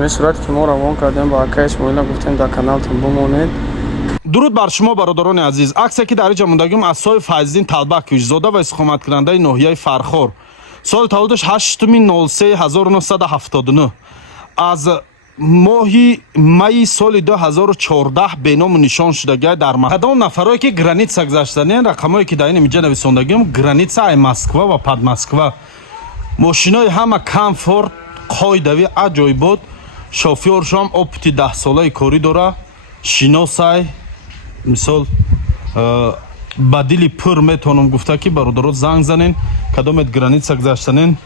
به صورتی که ما روان کردیم با اکای اسماعیل گفتیم در کانالتون بمونید. درود بر شما برادران عزیز. عکسی که در اینجا موندگیم از سوی فیض‌الدین طلبک زاده و اقامت کننده ناحیه فرخور. سال تولدش 8/03/1979. از ماه می سال 2014 به نام نشان شدگی در کدام نفرایی که گرانیتسا گذاشتن رقمایی که در اینجا نویسندگیم گرانیتسا مسکو و پد مسکو. ماشینای همه کامفورت قایدوی عجایب بود. شوفیرش هم اپتی 10 ساله کاری داره. شناسای مثال بدیلی پر میتونم گفته که برادرات زنگ زنین کدامت گرانیتسا گذاشتنین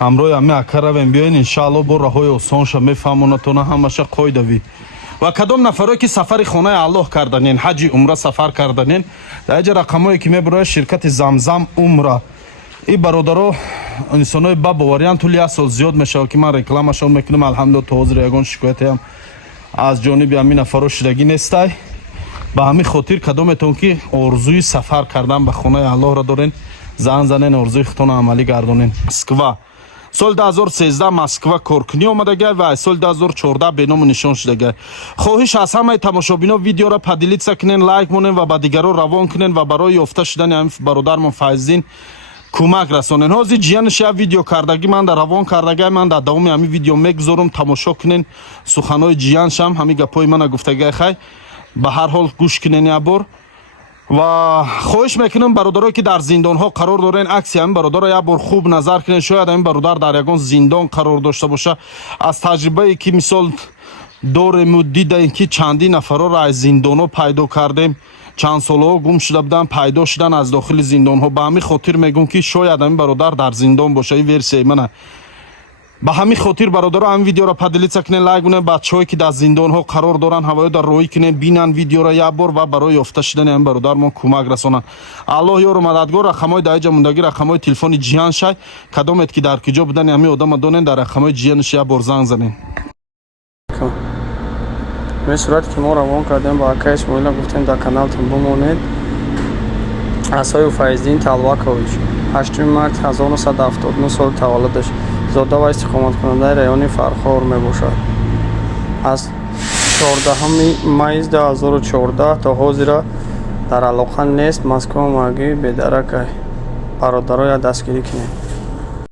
همراه همه اکر رویم بیاین انشاءالله با راههای آسانش میفهمونتونه همشه قایدوی. و کدام نفرایی که سفر خانه الله کردنین حج عمره سفر کردنین در اینجا رقمایی که میبره شرکت زمزم عمره. این برادرها انسانای با باوریان طول یک سال زیاد میشه که من رکلامشون میکنم. الحمدلله تا حاضر یگان شکایتی هم از جانب همین نفرها شدگی نیسته. به همین خاطر کدامتون که آرزوی سفر کردن به خانه الله را دارین زنگ زنین آرزوی خودتون عملی گردانین. مسکو سال 2013 مسکو کارکنی آمدگی و سال 2014 به نام نشان شدگی. خواهش از همه تماشابینا ویدیو را پدیلیتسا کنین، لایک مونین و به دیگران روان کنین و برای یافته شدن همین برادرمون فیض‌الدین کمک رسانین. حاضر جیانش یا ویدیو کردگی من در روان کردگی من در دوام همین ویدیو میگذارم تماشا کنین. سخنای جیانش هم همین گپای من گفتگی خیر به هر حال گوش کنین یا بار. و خواهش میکنم برادرایی که در زندان ها قرار دارین عکس همین برادر یا بار خوب نظر کنین. شاید این برادر در یگان زندان قرار داشته باشه. از تجربه ای که مثال داریم دیدیم که چندین نفرا را از زندان ها پیدا کردیم. چند سال ها گم شده بودن پیدا شدن از داخل زندان ها. به همین خاطر میگم که شاید این برادر در زندان باشه. این ورسی منه. به همین خاطر برادرها هم ویدیو را پدیلیتسا کنین، لایک کنین. بچه‌هایی که در زندان ها قرار دارن هوای در روی کنین بینن ویدیو را یک بار و برای یافته شدن این برادر ما کمک رسانن. الله یار و مددگار. رقمای در اینجا موندگی رقمای تلفن جیان شای کدامت که در کجا بودن همین آدم دونن در رقمای جیانش یک بار زنگ زنین. به صورتی که ما روان کردیم با اکای اسماعیل گفتیم در کانالتون بمونید. اسای فیض‌الدین طلبکویچ 8 مارس 1979 سال تولدش زاده و استقامت کننده رایون فرخور می باشد. از 14 می 2014 تا حاضر در علاقه نیست. مسکو مگی به درک برادرای دستگیری کنید.